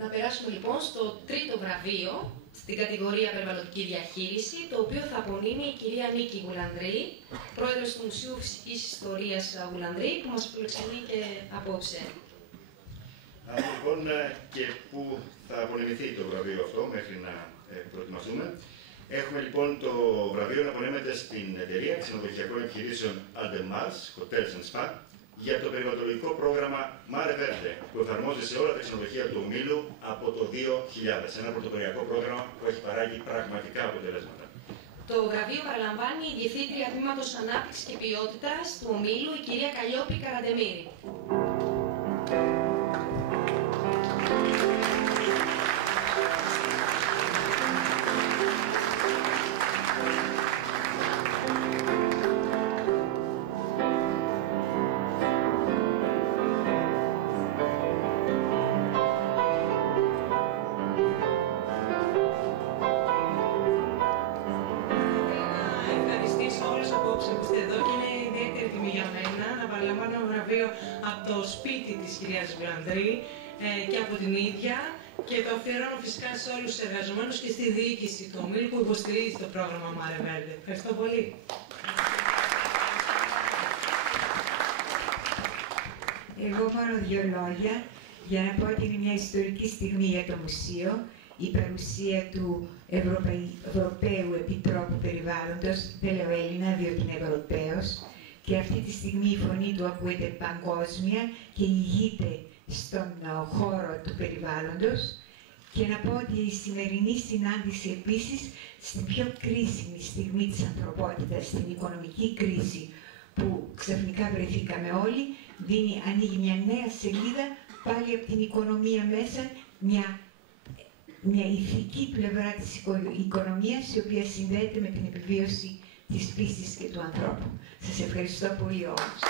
Να περάσουμε λοιπόν στο τρίτο βραβείο, στην κατηγορία περιβαλλοντική διαχείριση, το οποίο θα απονείμει η κυρία Νίκη Γουλανδρή, πρόεδρος του Μουσείου Φυσικής Ιστορίας Γουλανδρή, που μας φιλοξενεί και απόψε. Λοιπόν, και που θα απονεμηθεί το βραβείο αυτό μέχρι να προετοιμαστούμε. Έχουμε λοιπόν το βραβείο να απονέμεται στην εταιρεία ξενοδοχειακών επιχειρήσεων Aldemars Hotels and Spa για το περιβαλλοντολογικό πρόγραμμα Mare Verde, που εφαρμόζεται σε όλα τα ξενοδοχεία του ομίλου από το 2000. Ένα πρωτοποριακό πρόγραμμα που έχει παράγει πραγματικά αποτελέσματα. Το βραβείο παραλαμβάνει η Διευθύντρια Τμήματος Ανάπτυξης και Ποιότητας του ομίλου, η κυρία Καλλιόπη Καραντεμήρη. Από το σπίτι της κυρίας Γουλανδρή και από την ίδια, και το αφιερώνω φυσικά σε όλους τους εργαζομένους και στη διοίκηση του ομίλου που υποστηρίζει το πρόγραμμα Mare Verde. Ευχαριστώ πολύ. Εγώ μόνο δύο λόγια για να πω ότι είναι μια ιστορική στιγμή για το Μουσείο. Η παρουσία του Ευρωπαίου Επιτρόπου Περιβάλλοντος, δεν λέω Έλληνα διότι είναι Ευρωπαίος, και αυτή τη στιγμή η φωνή του ακούεται παγκόσμια και ηγείται στον χώρο του περιβάλλοντος. Και να πω ότι η σημερινή συνάντηση επίσης, στην πιο κρίσιμη στιγμή της ανθρωπότητας, στην οικονομική κρίση που ξαφνικά βρεθήκαμε όλοι, ανοίγει μια νέα σελίδα πάλι από την οικονομία μέσα, μια ηθική πλευρά της οικονομίας, η οποία συνδέεται με την επιβίωση της φύσης και του ανθρώπου. Σας ευχαριστώ πολύ όλους.